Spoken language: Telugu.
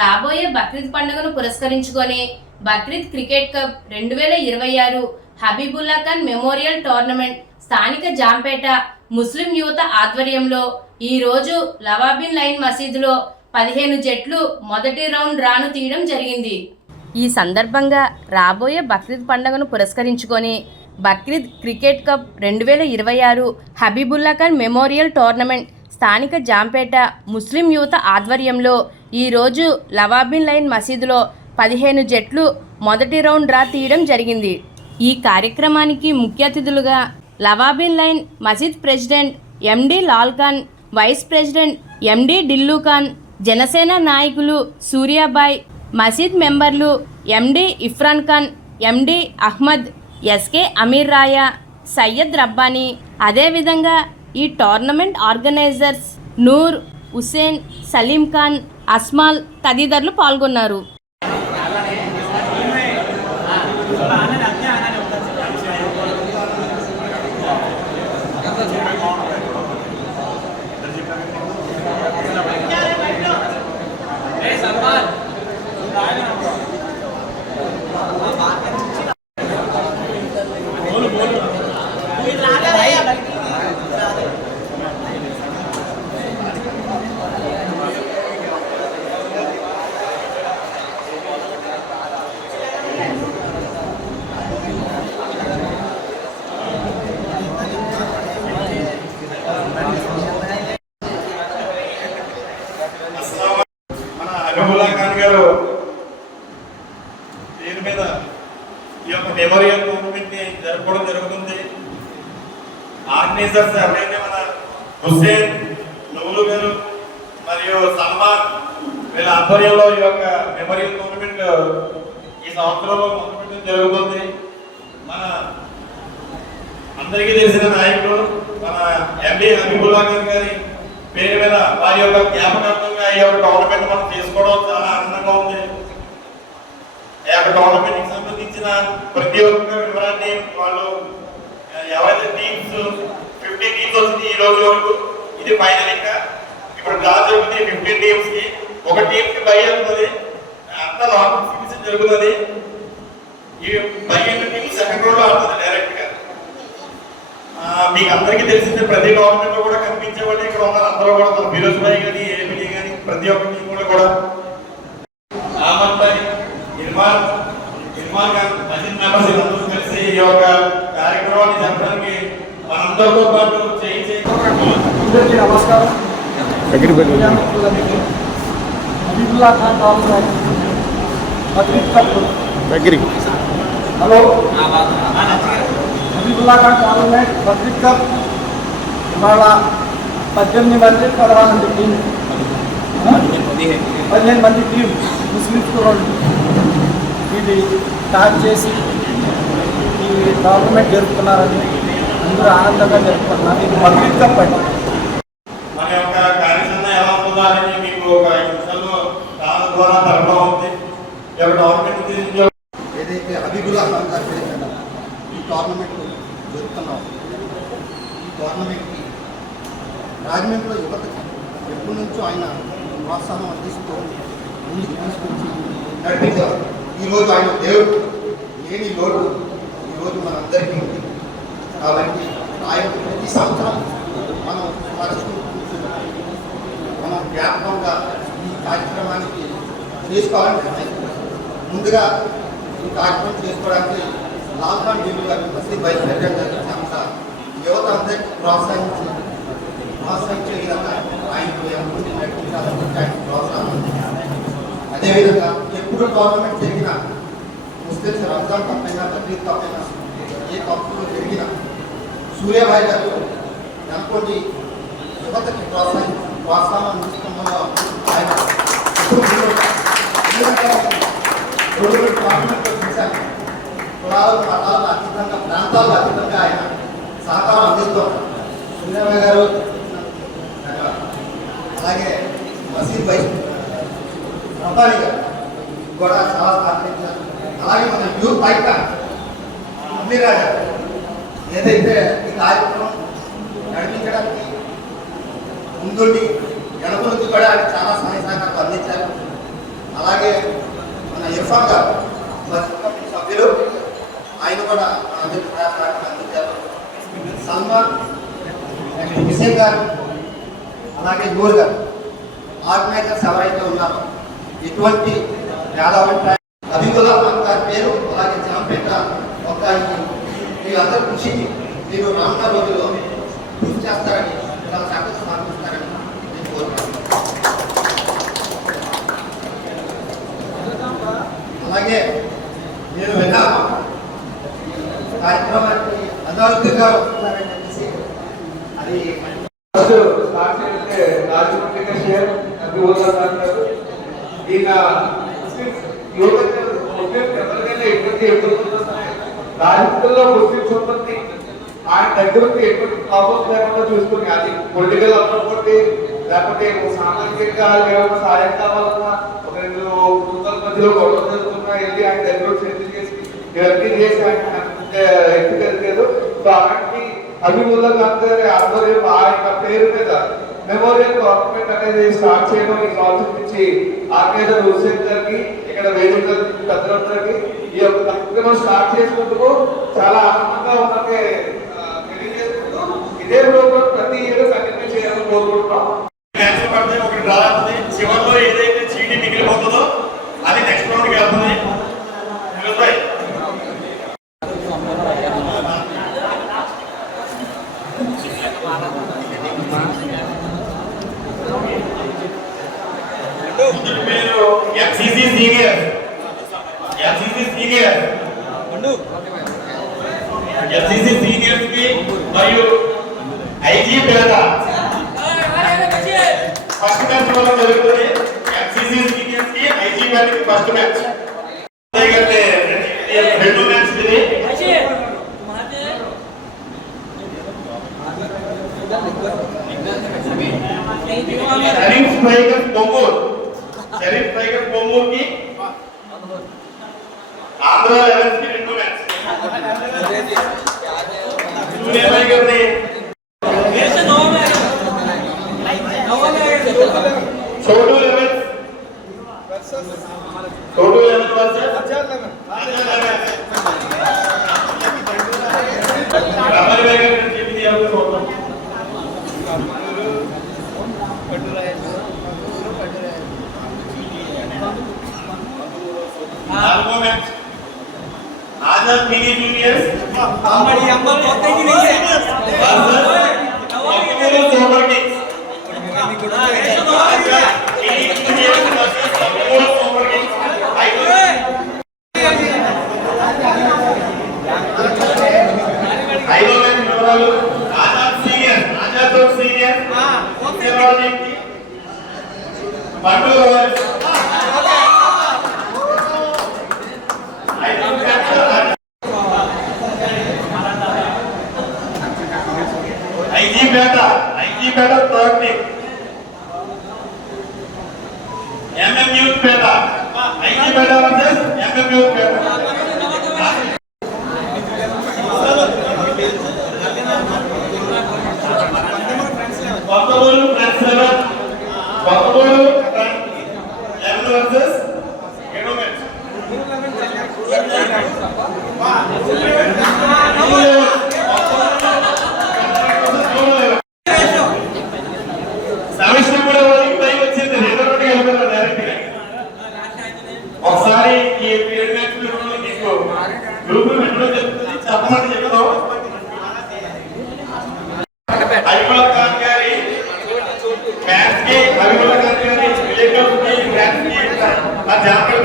రాబోయే బక్రీద్ పండుగను పురస్కరించుకొని Bakrid cricket cup 2026 Habibullah Khan memorial tournament స్థానిక జాంపేట ముస్లిం యువత ఆధ్వర్యంలో ఈ రోజు లవాబిన్ లైన్ మసీదులో 15 జట్లు మొదటి రౌండ్ డ్రాను తీయడం జరిగింది. ఈ సందర్భంగా రాబోయే బక్రీద్ పండుగను పురస్కరించుకొని Bakrid cricket cup 2026 Habibullah Khan memorial tournament స్థానిక జాంపేట ముస్లిం యువత ఆధ్వర్యంలో ఈరోజు లవాబిన్ లైన్ మసీదులో 15 జట్లు మొదటి రౌండ్ డ్రా తీయడం జరిగింది. ఈ కార్యక్రమానికి ముఖ్య అతిథులుగా లవాబిన్ లైన్ మసీద్ president MD Lal Khan, vice president MD Dillu Khan, Janasena నాయకులు సూర్యాబాయ్, మసీద్ మెంబర్లు MD Ifran Khan, MD Ahmed, SK Ameer Raya, Syed Rabbani, అదేవిధంగా ఈ టోర్నమెంట్ ఆర్గనైజర్స్ నూర్, హుసేన్, సలీం ఖాన్, అస్మాల్ తదితరులు పాల్గొన్నారు. హబీబుల్లా ఖాన్ గారు పేరు మీద ఈ యొక్క మెమోరియల్ టోర్నమెంట్ ని జరుపుకోవడం జరుగుతుంది. ఆర్గనైజర్స్ ఎవరైతే మన హుస్సేన్, నువ్వులు గారు మరియు సల్మాన్ వీళ్ళ ఆధ్వర్యంలో ఈ యొక్క మెమోరియల్ టోర్నమెంట్ ఈ సంవత్సరంలో మొదలుపెట్టడం జరుగుతుంది. మన అందరికీ తెలిసిన నాయకులు మన ఎండి హబీబుల్లా ఖాన్ గారి పేరు మీద వారి యొక్క జ్ఞాపకార్థంగా ఈ యొక్క టోర్నమెంట్ మనం చేసుకోవడం చాలా ఆనందంగా ఉంది. ఈ యొక్క టోర్నమెంట్ కి సంబంధించిన ప్రతి ఒక్క వివరాన్ని వాళ్ళు ఎవరైతే టీమ్స్ 50 టీమ్స్ వచ్చింది ఈ రోజు వరకు, ఇది ఫైనల్. ఇంకా ఇప్పుడు డ్రా జరుగుతుంది 15 టీమ్స్ కి, ఒక టీమ్ కి బై అవుతుంది, అంత లాంగ్ సిరీస్ జరుగుతుంది. ఈ బై అయిన టీమ్ సెకండ్ రౌండ్ లో ఆడుతుంది డైరెక్ట్ గా. మీకు అందరికీ తెలిసిందే, ప్రతి టోర్నమెంట్ లో కూడా కనిపించే వాళ్ళు ఇక్కడ ఉన్నారు. అందరూ కూడా మన ఫిరోజ్ భాయ్ కానీ, ఏమిటి కానీ ప్రతి ఒక్క టీం కూడా అహ్మద్ భాయ్, ఇర్మాన్ ఖాన్, మసీద్ మెంబర్స్ అందరూ కలిసి ఈ యొక్క కార్యక్రమాన్ని జరపడానికి మనందరితో పాటు అందరికీ నమస్కారం. Habibullah Khan hello Habibullah Khan tournament Bakrid cup ఇవాళ 18 మంది 16 మంది టీం, 15 మంది టీం ముస్లిమ్స్ ఇది స్టార్ట్ చేసి ఈ టోర్నమెంట్ జరుపుతున్నారని అందరూ ఆనందంగా జరుపుకున్నారు. ఇది బక్రీద్ కప్ అండి. మన యొక్క కార్యక్రమం ఎలా ఉంటుందని మీకు ఒక 5 నిమిషాల్లో దాని ద్వారా తరగడం ఉంది. ఈ యొక్క టోర్నమెంట్ ఏదైతే హబీబుల్లా ఖాన్ గారి పేరు ఈ టోర్నమెంట్ జరుపుతున్నాం. ఈ టోర్నమెంట్కి రాజమండ్రిలో యువతకి ఎప్పటి నుంచో ఆయన ప్రోత్సాహం అందిస్తూ ముందుకు తీసుకొచ్చి నడిపించారు. ఈరోజు ఆయన దేవుడు లేని లోటు ఈరోజు మనందరికీ ఉంది. కాబట్టి ఆయన ప్రతి సంవత్సరం మనం మనం జ్ఞాపకంగా ఈ కార్యక్రమానికి చేసుకోవాలని ముందుగా ఈ కార్యక్రమం చేసుకోవడానికి లాల్ ఖాన్ ఢిల్లీ గారి మసీద్ వైస్ ప్రెసిడెంట్ గారి యువత అందరికీ ప్రోత్సహించే విధంగా ఆయనకు ఎవరు నడిపించాలని ఆయన ప్రోత్సాహం. అదేవిధంగా ఎప్పుడు టోర్నమెంట్ జరిగినా ముస్లిమ్స్ రంజాన్ కప్ అయినా, బక్రీద్ కప్ అయినా, ఏ కప్పులో జరిగినా సూర్యాబాయ్ గారు అనుకోండి యువతకి ప్రోత్సాహం అందిస్తుండగా ఆయన టోర్నమెంట్ చూశాను. కులాలు, మతాలు అతీతంగా, ప్రాంతాలు అతీతంగా ఆయన సహకారం అందిస్తున్నారు. సూర్యాబాయ్ గారు అలాగే మసీద్ వైస్ రబ్బానీ గారు కూడా చాలా సహకరించారు. అలాగే మన యూత్ ఐకాన్ అమీర్ రాజా ఏదైతే ఈ కార్యక్రమం నడిపించడానికి ముందుండి వెనక నుంచి కూడా ఆయన చాలా సహాయ సహకారాలు అందించారు. ఇర్ఫాన్ గారు మా చిన్నప్పటి సభ్యులు, ఆయన కూడా మా అందరికీ సహాయకారం అందించారు. సల్మాన్, హుసేన్ గారు, అలాగే నూర్ గారు ఆర్గనైజర్స్ ఎవరైతే ఉన్నారో ఇటువంటి పేదవాడి హబీబుల్లా ఖాన్ గారి పేరు, అలాగే జాంపేట ఒక వీళ్ళందరూ కృషికి మీరు రానున్న రోజుల్లో కృషి చేస్తారని, చాలా శాఖలు స్థాపిస్తారని నేను కోరుకుంటున్నాను. అలాగే నేను విన్నాను కార్యక్రమానికి అనారోగ్యంగా వస్తున్నారని చెప్పేసి అది స్టార్ట్ చేస్తే రాజమండ్రి షేర్ ఈయన ఎవరికైనా ఎటువంటి ఇబ్బందులు రాజకీయాల్లో ముస్లింస్ ఉంటుంది ఆయన దగ్గరికి ఎటువంటి ప్రాబ్లమ్స్ లేకుండా చూసుకుని, అది పొలిటికల్ అవ్వకపోతే లేకపోతే సామాజికంగా ఏమైనా సాయం కావాలన్నా ఒక 2 కుటుంబాల మధ్యలో గొడవ జరుగుతున్నా వెళ్ళి ఆయన దగ్గర సెటిల్ చేసి ఇవన్నీ చేసి ఆయన ఎక్కలేదు. సో అలాంటి హబీబుల్లా ఖాన్ గారి ఆధ్వర్యం ఆయన పేరు మీద మెమోరియల్ గవర్నమెంట్ అనేది స్టార్ట్ చేయడం ఈ ప్రాజెక్ట్ నుంచి ఆర్గనైజర్ హుసేన్ గారికి, ఇక్కడ వేదిక పెద్దలందరికీ ఈ యొక్క కార్యక్రమం స్టార్ట్ చేసినందుకు చాలా ఆనందంగా ఉన్నది తెలియజేస్తూ, ఇదే ప్రోగ్రామ్ ప్రతి ఇయర్ కంటిన్యూ చేయాలని కోరుకుంటున్నాం. ఒకటి డ్రా అవుతుంది, చివరిలో ఏదైతే చీటీ మిగిలిపోతుందో అది నెక్స్ట్ రౌండ్కి వెళ్తుంది. మీరు ఎంసీసీ సీనియర్ కి మరియు ఐజీ పేద ఫస్ట్ మ్యాచ్ వల్ల జరుగుతుంది. ఎంసీసీ సీనియర్స్ కి ఐజీ పేదకి ఫస్ట్ మ్యాచ్, 2 మ్యాచ్ ఇది. షరీఫ్ టైగర్ పొమ్మూర్ కి ఆంధ్ర 11 కి 2 మ్యాచ్. సూర్యబాయి గారిని చోటు 11 వర్సెస్ రమణబాయి గారిని చెప్పింది ఎవరు చూద్దాం. नागो मैच आजाद मिनी जूनियर्स हमारी अम्मा पोते की नहीं है versus sober Kings mini juniors versus sober Kings ఐదో మ్యాచ్ వివరాలు ఆజాద్ సీనియర్ ఓకే వాళ్ళకి పండుగ ఐజీ పేట థర్డ్ టీమ్ ఎంఎం యూత్ పేట ఐజీ పేట వర్సెస్ ఎంఎం యూత్ పేట. కొత్తగూరు ఫ్రెండ్స్ 11 వర్సెస్ ఏడో మ్యాచ్. ఒకసారి ఈ పీరియడ్ మ్యాచ్ తీసుకో గ్రూప్ పెట్టడం చెప్తుంది, చెప్పమంటే చెప్తాం. హబీబుల్లా ఖాన్ గారి మ్యాచ్ కి హబీబుల్లా ఖాన్ గారి విలేకరులకి మ్యాచ్ కి